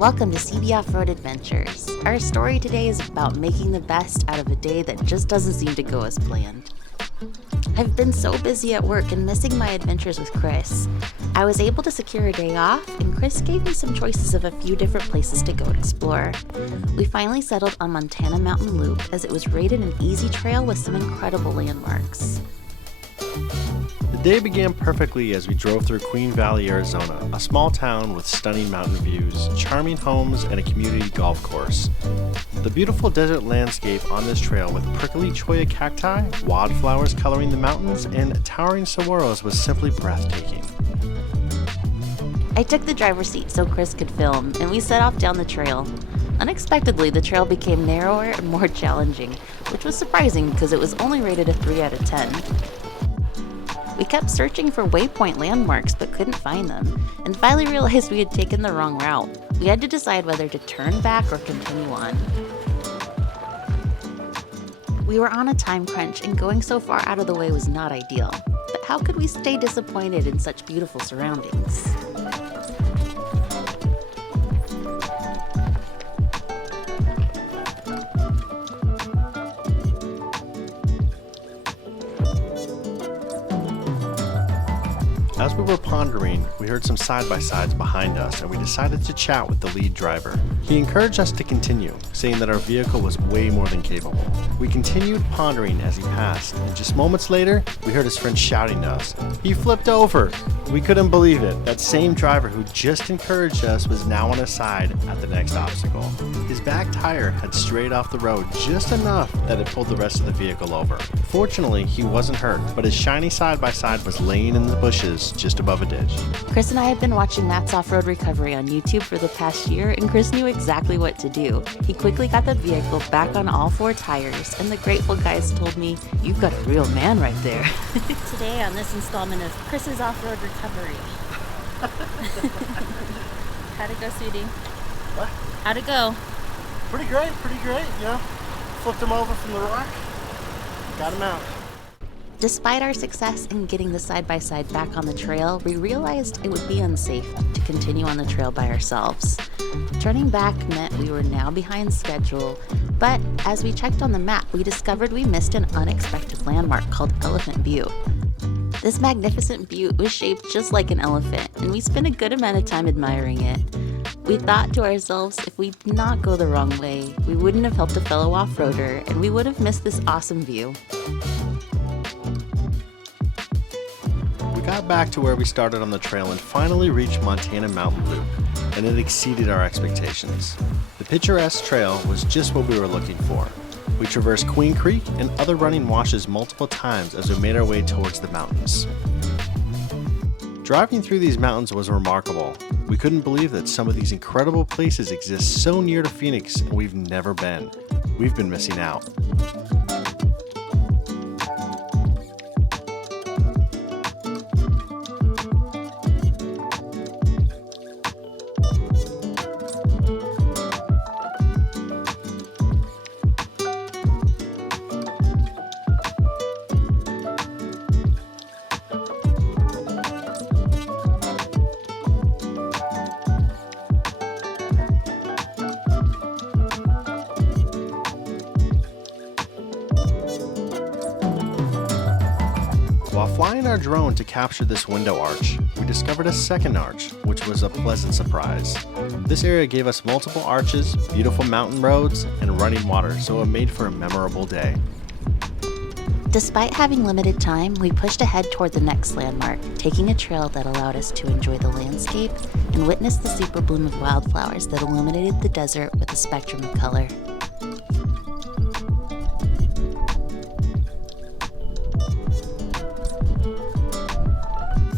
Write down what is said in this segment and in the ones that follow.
Welcome to CB Offroad Adventures. Our story today is about making the best out of a day that just doesn't seem to go as planned. I've been so busy at work and missing my adventures with Chris. I was able to secure a day off, and Chris gave me some choices of a few different places to go and explore. We finally settled on Montana Mountain Loop as it was rated an easy trail with some incredible landmarks. The day began perfectly as we drove through Queen Valley, Arizona, a small town with stunning mountain views, charming homes, and a community golf course. The beautiful desert landscape on this trail with prickly cholla cacti, wildflowers coloring the mountains, and towering saguaros was simply breathtaking. I took the driver's seat so Chris could film, and we set off down the trail. Unexpectedly, the trail became narrower and more challenging, which was surprising because it was only rated a 3 out of 10. We kept searching for waypoint landmarks but couldn't find them, and finally realized we had taken the wrong route. We had to decide whether to turn back or continue on. We were on a time crunch, and going so far out of the way was not ideal. But how could we stay disappointed in such beautiful surroundings? As we were pondering, we heard some side-by-sides behind us and we decided to chat with the lead driver. He encouraged us to continue, saying that our vehicle was way more than capable. We continued pondering as he passed, and just moments later, we heard his friend shouting to us. He flipped over! We couldn't believe it. That same driver who just encouraged us was now on his side at the next obstacle. His back tire had strayed off the road just enough that it pulled the rest of the vehicle over. Fortunately, he wasn't hurt, but his shiny side-by-side was laying in the bushes just above a ditch. Chris and I had been watching Matt's Off-Road Recovery on YouTube for the past year, and Chris knew exactly what to do. He quickly got the vehicle back on all 4 tires, and the grateful guys told me, "You've got a real man right there." Today on this installment of Chris's Off-Road Recovery. How'd it go, sweetie? What? How'd it go? Pretty great, yeah. Flipped him over from the rock, got him out. Despite our success in getting the side-by-side back on the trail, we realized it would be unsafe to continue on the trail by ourselves. Turning back meant we were now behind schedule, but as we checked on the map, we discovered we missed an unexpected landmark called Elephant Butte. This magnificent butte was shaped just like an elephant, and we spent a good amount of time admiring it. We thought to ourselves, if we did not go the wrong way, we wouldn't have helped a fellow off-roader, and we would have missed this awesome view. We got back to where we started on the trail and finally reached Montana Mountain Loop, and it exceeded our expectations. The picturesque trail was just what we were looking for. We traversed Queen Creek and other running washes multiple times as we made our way towards the mountains. Driving through these mountains was remarkable. We couldn't believe that some of these incredible places exist so near to Phoenix and we've never been. We've been missing out. While flying our drone to capture this window arch, we discovered a second arch, which was a pleasant surprise. This area gave us multiple arches, beautiful mountain roads, and running water, so it made for a memorable day. Despite having limited time, we pushed ahead toward the next landmark, taking a trail that allowed us to enjoy the landscape and witness the super bloom of wildflowers that illuminated the desert with a spectrum of color.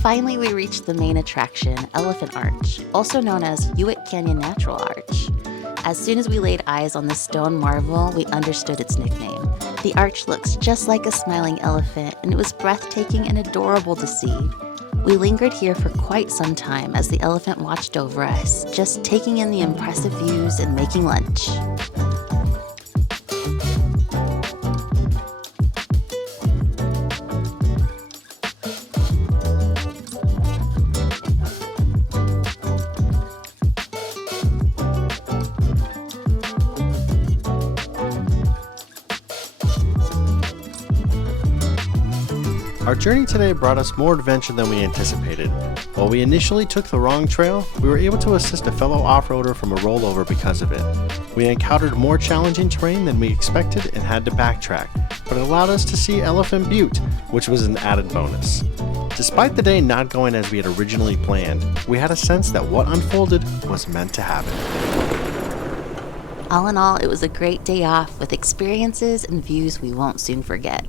Finally, we reached the main attraction, Elephant Arch, also known as Hewitt Canyon Natural Arch. As soon as we laid eyes on this stone marvel, we understood its nickname. The arch looks just like a smiling elephant, and it was breathtaking and adorable to see. We lingered here for quite some time as the elephant watched over us, just taking in the impressive views and making lunch. Our journey today brought us more adventure than we anticipated. While we initially took the wrong trail, we were able to assist a fellow off-roader from a rollover because of it. We encountered more challenging terrain than we expected and had to backtrack, but it allowed us to see Elephant Butte, which was an added bonus. Despite the day not going as we had originally planned, we had a sense that what unfolded was meant to happen. All in all, it was a great day off with experiences and views we won't soon forget.